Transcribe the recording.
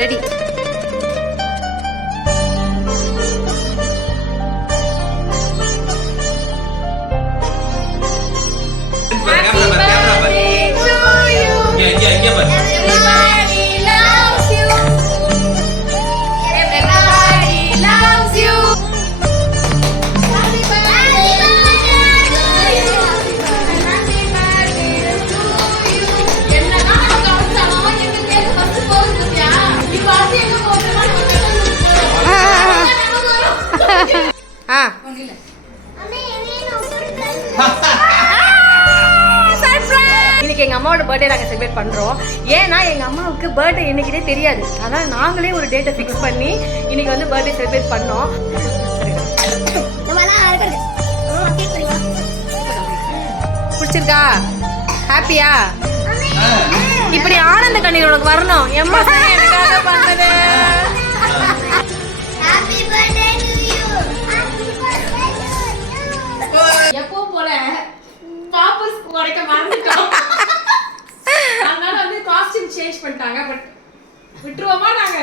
Ready. இன்னைக்கு எங்க அம்மாவோட பர்த்டே நாங்க செலிப்ரேட் பண்றோம். ஏன்னா எங்க அம்மாவுக்கு பர்த்டே என்னைக்குனே தெரியாது. அதனால நாங்களே ஒரு டேட்டை ஃபிக்ஸ் பண்ணி இன்னைக்கு வந்து பர்த்டே செலிப்ரேட் பண்ணோம். பிடிச்சிருக்கா? ஹாப்பியா? இப்படி ஆனந்த கண்ணீர் உனக்கு வரணும். எம்மா எனக்காக பண்ணது. எப்பவும் போல பாப்பர்ஸ் உடைக்க மறந்துட்டோம். அதனால வந்து காஸ்டியூம் சேஞ்ச் பண்ணிட்டாங்க. பட் விட்டுருவோமா நாங்க?